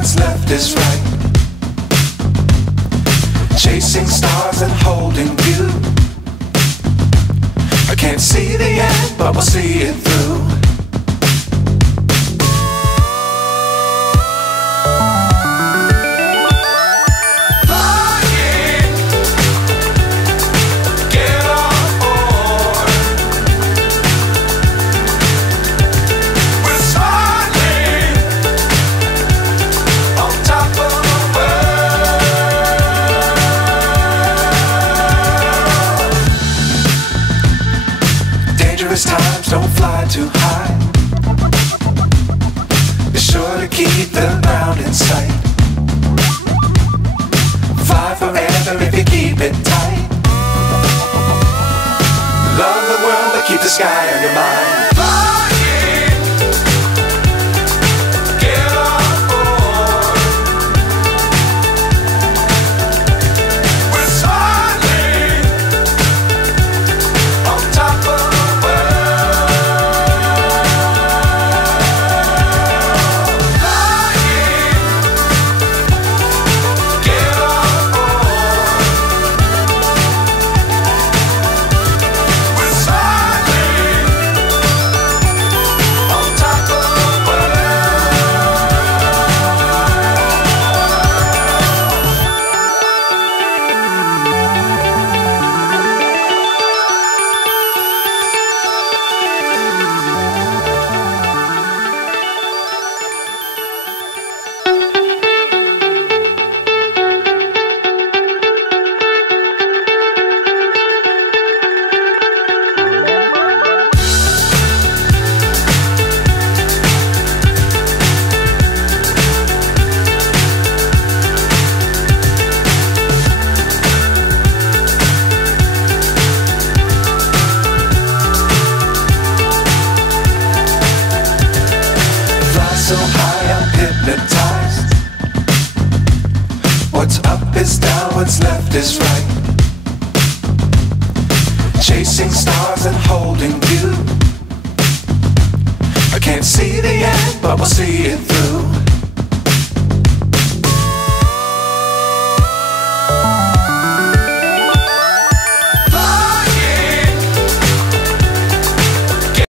what's left is right. Chasing stars and holding you. I can't see the end, but we'll see it through. Times don't fly too high. Be sure to keep the ground in sight. Fly forever if you keep it tight. Love the world but keep the sky on your mind. So high I'm hypnotized. What's up is down, what's left is right. Chasing stars and holding you. I can't see the end, but we'll see it through.